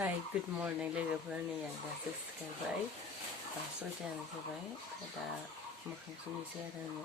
Hi, good morning लोगोफोरनि आं दासो सिखारबाय सयथायानो जाबाय दा मोखां सुनोसै आरो आङो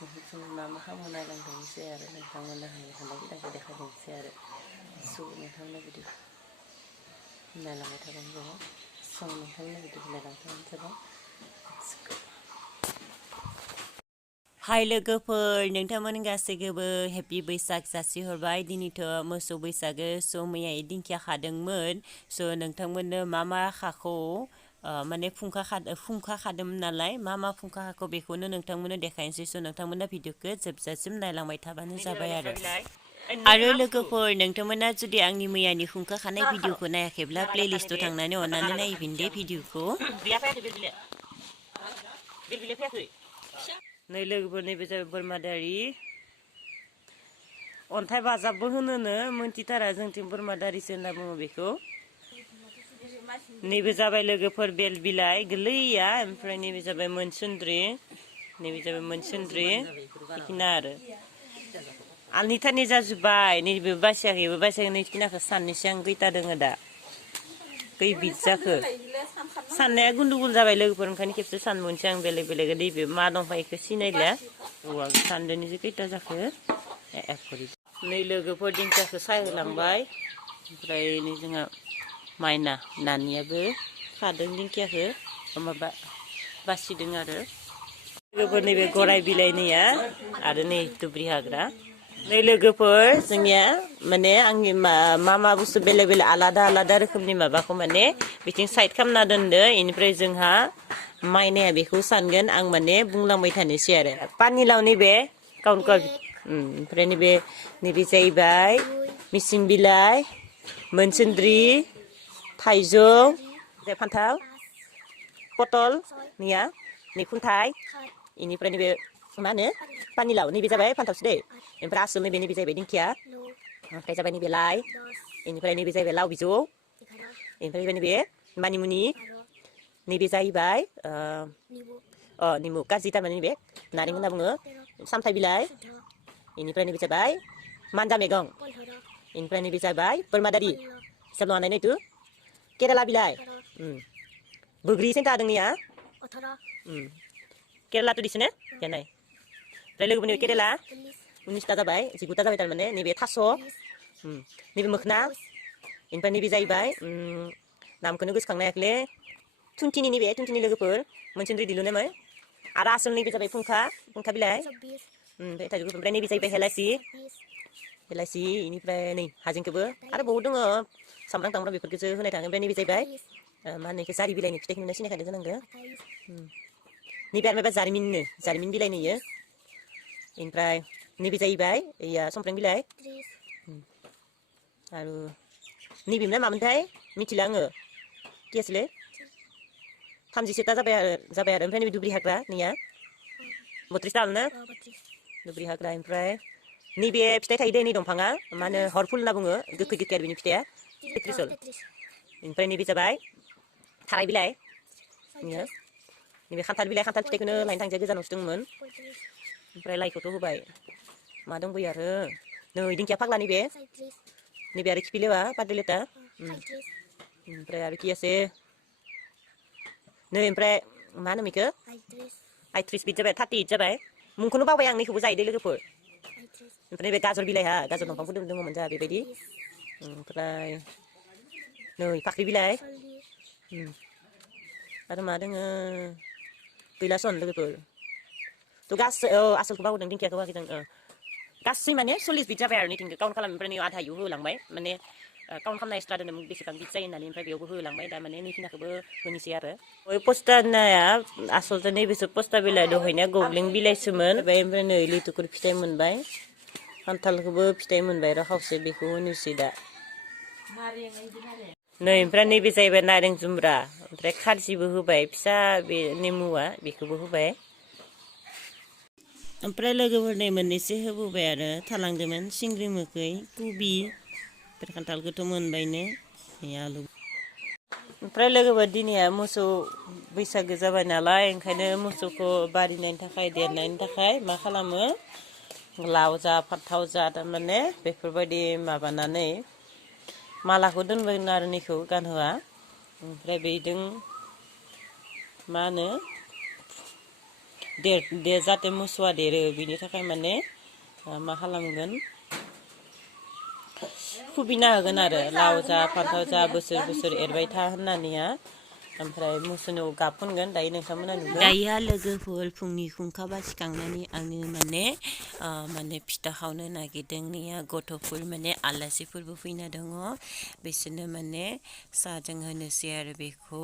मोखां सुनो मा खालामो नायलांथोंसै आरो नोंथांमोननो हानाय खिनिखौ देखायलांसै आरो नोंथांमोना बिदि नायलांबाय थाबानो जाबाय नोंथांमोना बिदि नायलांबानो जाबाय हाय लोगोफोर नोंथांमोन गासैखौबो हेपि बैसाग जासिहरबाय दिनैथ' मोसौ बैसागो स' मैया दिंखिया खादोंमोन स' नोंथांमोननो मा खाखौ माने फुंखा खादोंमोन नालाय मा फुंखा खाखौ बेखौनो नोंथांमोननो देखायनोसै स' नोंथांमोना भिडिअखौ जोबजासिम नायलांबाय थाबानो जाबाय आरो लोगोफोर नोंथांमोना जुदि आंनि मैयानि फुंखा खानाय भिडिअखौ नायाखैब्ला प्लेलिस्टआव थांनानै अननानै नायफिन दे भिडिअखौ नै लोगोफोर नैबे जाबाय बोरमादारि अन्थाइ बाजाबबो होनोनो मोनथिथारा जोंथिं बोरमादारिसो होनना बुङो बेखौ नैबे जाबाय लोगोफोर बेल बिलाइ गोरलैया ओमफ्राय नैबे जाबाय मोनसुन्द्रि बेखिना आरो आलनिथारनि जाजोब्बाय नैबे बासियाखै नैखिनाखौ साननैसो आं गैता दोङो दा गै बिद जाखो साननाया गुन्दुगुल जाबाय लोगोफोर ओंखायनो खेबसे सानबावनोसै आं बेलेग नैबे मा दंफां बेखौ सिनायला औवा सानदोंनि जे खैथा जाखो नै लोगोफोर दिंखियाखौ सायहोलांबाय ओमफ्राय नै जोंहा माइना नानियाबो खादों दिंखियाखौ माबा बासिदों आरो लोगोफोर नैबे गराय बिलाइनिया आरो नै दुब्रि हाग्रा नै लोगोफोर जोंनिया माने आंनि मा बुस्थु बेलेग आलादा रोखोमनि माबाखौ माने बिथिं साइड खालामना दोनदो इनिफ्राय जोंहा माइनाया बेखौ सानगोन आं माने बुंलांबाय थानोसै आरो पानिलाव नैबे ओमफ्राय नैबे जाहैबाय मिसिं बिलाइ मोनसोन्द्रि थाइजौ फान्थाव पटलनिया नै खुन्थाइ इनिफ्राय नैबे मा होनो पानिलाव नैबे जाबाय फान्थावसो दै ओमफ्राय आसोल नैबे जाहैबाय दिंखिया ओमफ्राय जाबाय नैबे लाइ इनिफ्राय नैबे जाहैबाय लाव बिजौ ओमफ्राय नैबे मानिमुनि नैबे जाहैबाय निमु गाज्रि थारमाने नैबे नारें होनना बुङो सामथाइ बिलाइ इनिफ्राय नैबे जाबाय मान्दा मैगं इनिफ्राय नैबे जाबाय बोरमादारि हिसाब लानानै नैथु केरेला बिलाइ बोग्रि सेन्टा दोंनिया केरेलाथ' दिसोनो नाय ओमफ्राय लोगोफोरनि केरेला 19टा जाबाय 19टा जाबाय थारमाने नैबे थास' नैबे मोखना ओमफ्राय नैबे जाहैबाय नामखौनो गोसोखांनो हायाखैलै थुनथिनि लोगोफोर मोनसे दिलुनोमोन आरो आसोल नैबे जाबाय फुंखा बिलाइ ओमफ्राय नैबे जाहैबाय हेलासि इनिफ्राय नै हाजेंखौबो आरो बहुत दङ सामब्राम तामब्राम बेफोरखौसो होनाय थाङो ओमफ्राय नैबे जाहैबाय मा होनो बेखौ जारि बिलाइनि फिथाइखौ नुना सिनायखादों जानांगौ नैबे आरो माबा जारिमिन बिलाइनि इयो ओमफ्राय नैबे जाहैबाय समफ्रें बिलाइ आरो नैबे मामोनथाय मिथिला आङो कियासलै 37टा जाबाय आरो ओमफ्राय नैबे दुब्रि हाग्रा नैया 32टा आलना दुब्रि हाग्रा ओमफ्राय नैबे फिथाइ थायो दे नै दंफाङा मा होनो हरफुल होनना बुङो गोखै आरो बिनि फिथाइया पेट्रिसल ओमफ्राय नैबे जाबाय थाराय बिलाइ नैबे खान्थाल फिथाइखौनो लायनो थांसै गोजानावसो दंमोन ओमफ्राय लाइखौथ' होबाय मा दंबोयो आरो नै दिंखिया फाग्ला नैबे आरो खिफि लेवा पाद्रिलेटा ओमफ्राय आरो कि আছে नै ओमफ्राय मा होनो बेखौ 38 बिद जाबाय 38 जाबाय मुंखौनो बावबाय आं नैखौबो जायो दे लोगोफोर ओमफ्राय बे गाजर बिलाइ गाजर दंफांफोर दङमोन जोंहा बेबायदि ओमफ्राय नै फाख्रि बिलाइ आरो मा दोङो गैलासन लोगोफोर थ' गासै आसलखौ बावदों दिंखियाखौ बावदों गासै माने 40 बिद जाबाय आरो नैथिंखौ काउन्ट खालाम ओमफ्राय नै आधा इयाव होलांबाय माने काउन्ट खालामना एक्सट्रा दोनदोंमोन बेसेबां बिद जायो होननानै ओमफ्राय बेयावबो होलांबाय दा माने नैखिनाखौबो होनोसै आरो पस्टानाया आसलथे नैबेसो पस्टा बिलाइ दहायनाया गब्लें बिलाइसोमोन ओमफ्राय नै लिथुखुर फिथाइ मोनबाय खान्थालखौबो फिथाइ मोनबाय र' खावसे बेखौ होनोसै दा नै ओमफ्राय नैबे जाहैबाय नारें जुम्ब्रा ओमफ्राय खारजिबो होबाय फिसा बे नेमुआ बेखौबो होबाय ओमफ्राय लोगोफोर नै मोननैसो होबोबाय आरो थालांदोंमोन सिंग्रि मोखै कबि खान्थालखौथ' मोनबायनो आलु ओमफ्राय लोगोफोर दिनैया मोसौ बैसागो जाबाय नालाय ओंखायनो मोसौखौ बारिनायनि थाखाय देरनायनि थाखाय मा खालामो लाव जा फान्थाव जा थारमाने बेफोरबायदि माबानानै मालाखौ दोनगोन आरो नैखौ गानहोआ ओमफ्राय बेजों मा होनो जाहाथे मोसौआ देरो बिनि थाखाय माने मा खालामगोन खुबैना होगोन आरो लाव जा फान्थाव जा बोसोर बोसोर एरबाय था होननानैहा ओमफ्राय मोसौनाव गाब फोनगोन दायो नोंथांमोना नुगोन दायो लोगोफोर फुंनि खुंखा बासिखांनानै आङो माने फिथा खावनो नागिरदों नैया गथ'फोर माने आलासिफोरबो फैना दङ बिसोरनो माने साहाजों होनोसै आरो बेखौ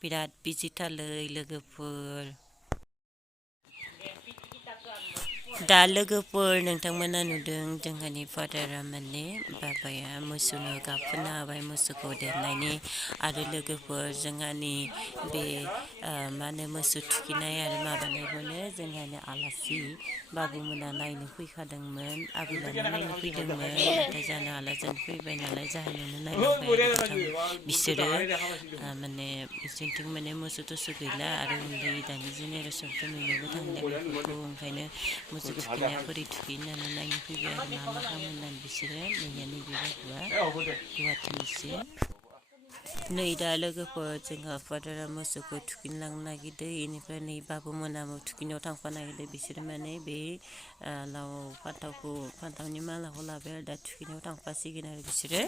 बिराद बिजिथारलै लोगोफोर दा लोगोफोर नोंथांमोना नुदों जोंहानि फादारा माने बाबाया मोसौनो गाब फोनना होबाय मोसौखौ देरनायनि आरो लोगोफोर जोंहानि बे मा होनो मोसौ थुखैनाय आरो माबानायखौनो जोंहानि आलासि बाबुमोना नायनो फैखादोंमोन आबैलानो नायनो फैदोंमोन नाथाय जानो हाला जों फैबाय नालाय जाहोनावनो नायलांबाय बिसोरो माने बिसोरथिं माने मोसौ थोसौ गैला आरो उन्दै दानि जेनेरेसनथ' नुनोबो थांलिया बेफोरखौ ओंखायनो मोसौ थुखैनाया बोरै थुखैयो होननानै नायनो फैबाय आरो मा मा खालामो होननानै बिसोरो नैया नैबे बाबुआ गुवाहाटीनिसो नै दा लोगोफोर जोंहा फादारा मोसौखौ थुखैनो लांनो नागिरदों इनिफ्राय नै बाबुमोनाबो थुखैनायाव थांफानो नागिरदों बिसोरो माने बे लाव फान्थावनि मालाखौ लाबाय आरो दा थुखैनायाव थांफासिगोन आरो बिसोरो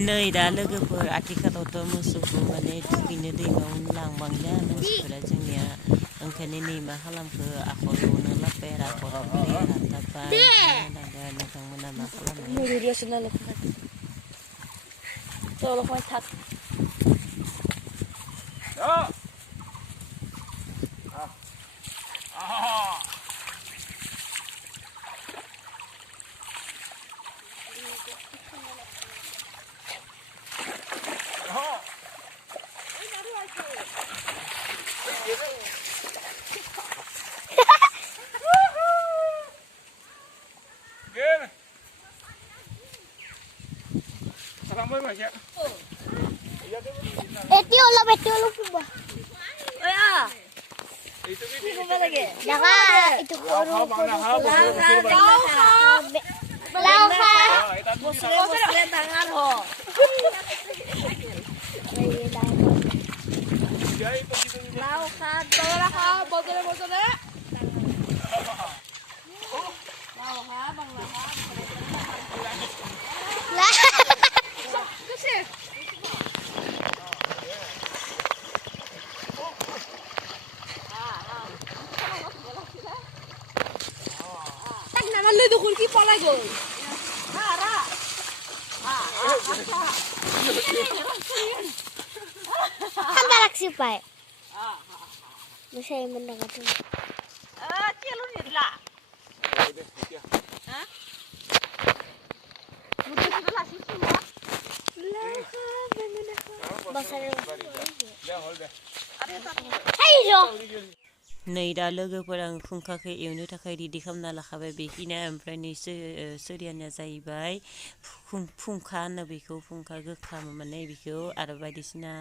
नै दा लोगोफोर आथिखालावथ' मोसौखौ माने थुखैनो दैमायाव लांबांलिया मानसिफोरा जोंनिया ओंखायनो नै मा खालामखो आखरावनो लाबोबाय आरो आखराव दै रानथाबबाय नोंथांमोना मा खालामो नै दा लोगोफोर आं खुंखाखौ एवनो थाखाय रेडि खालामना लाखाबाय बेखिनिया ओमफ्राय नै सोरियानिया जाहैबाय फुंखा होनो बेखौ फुंखा गोखा माने बेखौ आरो बायदिसिना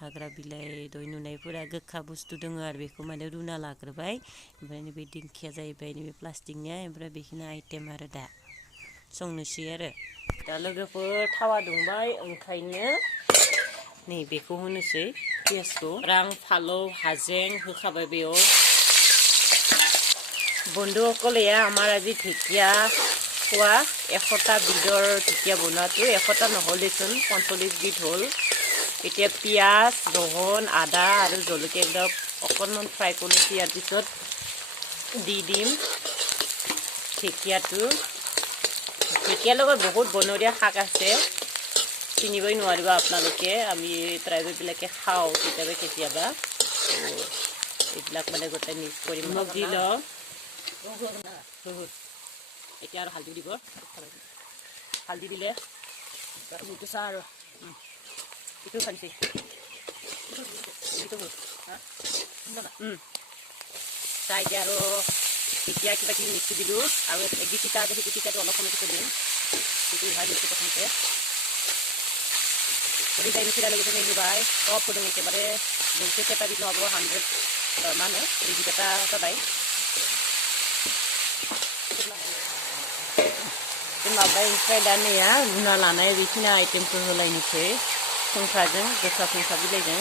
हाग्रा बिलाइ दय नुनायफोरा गोखा बुस्थु दङ आरो बेखौ माने रुना लाग्रोबाय ओमफ्राय नैबे दिंखिया जाहैबाय नैबे प्लास्टिकनिया ओमफ्राय बेखिनि आइटेम आरो दा संनोसै आरो दा लोगोफोर थावा दुंबाय ओंखायनो नैबेखौ होनोसै पियासखौ रां फालौ हाजें होखाबाय बेयाव বন্ধু অকলে আমাৰ আজি ঢেকীয়া খোৱা 100টা বিধৰ ঢেকীয়া বনোৱাটো 100টা নহ'লেচোন 45 বিধ হ'ল এতিয়া পিয়াজ ৰহুন আদা আৰু জলকীয়া একদম অকণমান ফ্ৰাই কৰিছোঁ ইয়াৰ পিছত দি দিম ঢেকীয়াটো ঢেকীয়াৰ লগত বহুত বনৰীয়া শাক আছে চিনিবই নোৱাৰিব আপোনালোকে আমি ট্ৰাইবেলবিলাকে খাওঁ কেতিয়াবা কেতিয়াবা এইবিলাক মানে গোটেই মিক্স কৰি মোক দি লওঁ এতিয়া আৰু হালধি দিব হালধি দিলে মুটো চা আৰু এইটো খাইছে চাই এতিয়া আৰু এতিয়া কিবা কিবি মিক্সি দিলোঁ আৰু এগিচিটা আছে সেইটো চিটাটো অলপ সময় পিছত দিম সেইটো ভাই দিছোঁ প্ৰথমতে কৰি যাই মিক্সিটা লগতে নিদিবাই চব কৰিম একেবাৰে দুশো কেইটা দিলোঁ হ'ব 100 মানে এইকেইটা সদায় माबा ओमफ्राय दा नैया रुना लानाय बेखिनि आइटेमखौ होलायनोसै खुंखाजों गोखा खुंखा बिलाइजों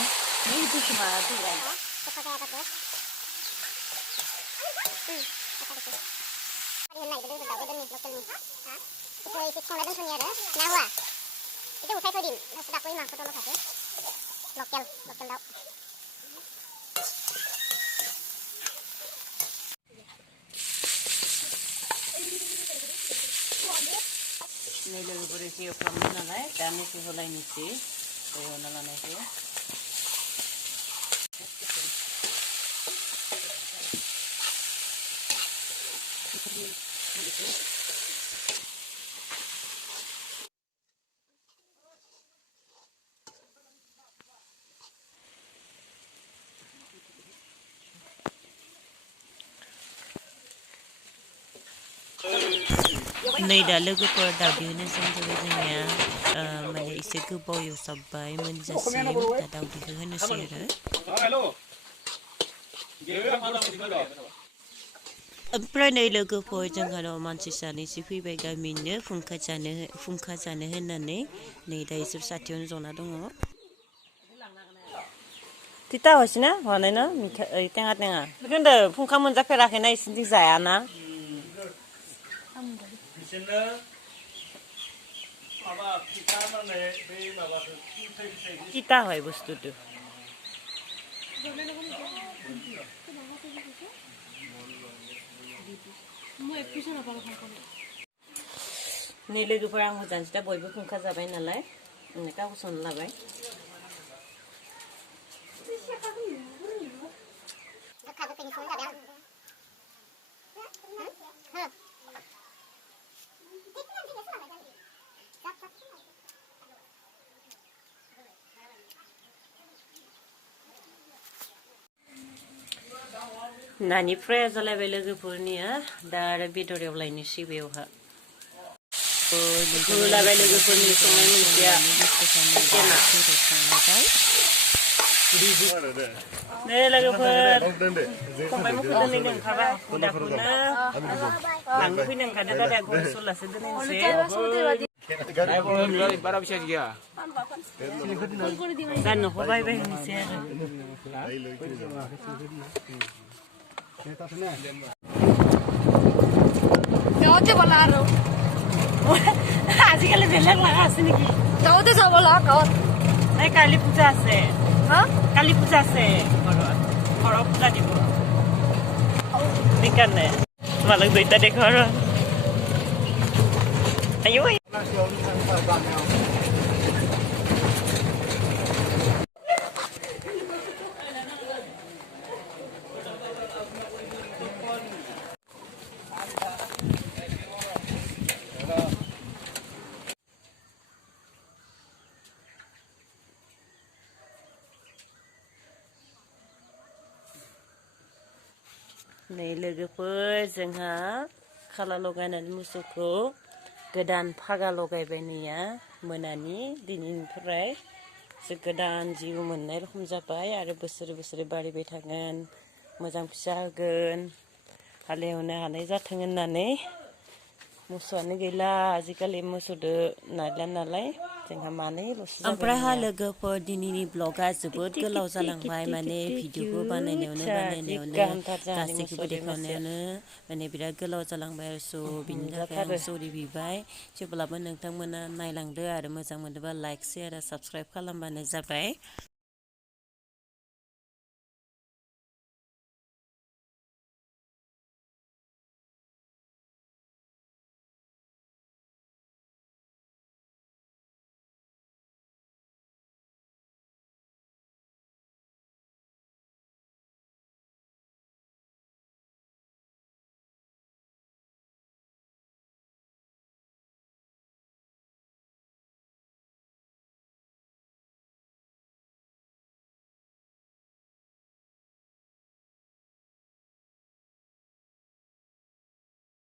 नै लोगोफोर एसे एवफ्रामबाय नालाय दा नैखौ होलायनोसै एवना लानायखौ नै दा लोगोफोर दा बेनो जोंनिया माने एसे गोबाव एवसाबबाय मोनजासिम दा दावदैखौ होनोसै आरो ओमफ्राय नै लोगोफोर जोंहानाव मानसि सानैसो फैबाय गामिनो फुंखा जानो होननानै नै दा इसोर साथियावनो जना दङ तिता हसिना हनाय ना मिठाइ टेङा टेङा बेखौनो फुंखा मोनजाफेराखैना इसोरनिथिं जायाना बिसोरनो माबा फिथा होननानै बै माबाखौ तिता হয় বস্তুটো नै लोगोफोर आं मोजांसै दा बयबो खुंखा जाबाय नालाय गाव संनो लाबाय नानि फ्राया जालायबाय लोगोफोरनिया दा आरो बेदर एवलायनोसै बेयावहा होलाबाय लोगोफोरनि संनाय मोनसेया नै लोगोफोर फंबाय मुखौ दोनैनो ओंखारबा हुदाखौनो लांनो फैनो ओंखारदों दा गय सलासो दोनैनोसै बारा फैसा गैया जानो हबाय बाय होनोसै गावते বলা আৰু আজিকালি বেলেগ লাগা আছে নেকি গাওতে যাব লাগা গাওত নাই কালী পূজা আছে হা কালী পূজা আছে ঘৰত পূজা দিব নিকানে মালক দুইটা দেখো আৰু আয়ো नै लोगोफोर जोंहा खाला लगायनानै मोसौखौ गोदान फागा लगायबाय नैया मोनानि दिनैनिफ्राय जो गोदान जिउ मोननाय रखम जाबाय आरो बोसोरे बोसोरे बारिबाय थागोन मोजां फिसा होगोन हालेवनो हानाय जाथों होननानै मोसौआनो गैला आजिखालि मोसौदो नायला नालाय जोंहा मानैल'सो जाबाय ओमफ्रायहा लोगोफोर दिनैनि ब्लगा जोबोद गोलाव जालांबाय माने भिडिअखौ बानायनायावनो गाहामथार जोंहानि गासैखौबो मोसौजों मासेया देखायनायावनो माने बिराद गोलाव जालांबाय आरो स' बिनि थाखाय आं जाथारो सरि बिबाय थेवब्लाबो नोंथांमोना नायलांदो आरो मोजां मोनदोंबा लाइक सेयार साबसक्राइब खालामबानो जाबाय।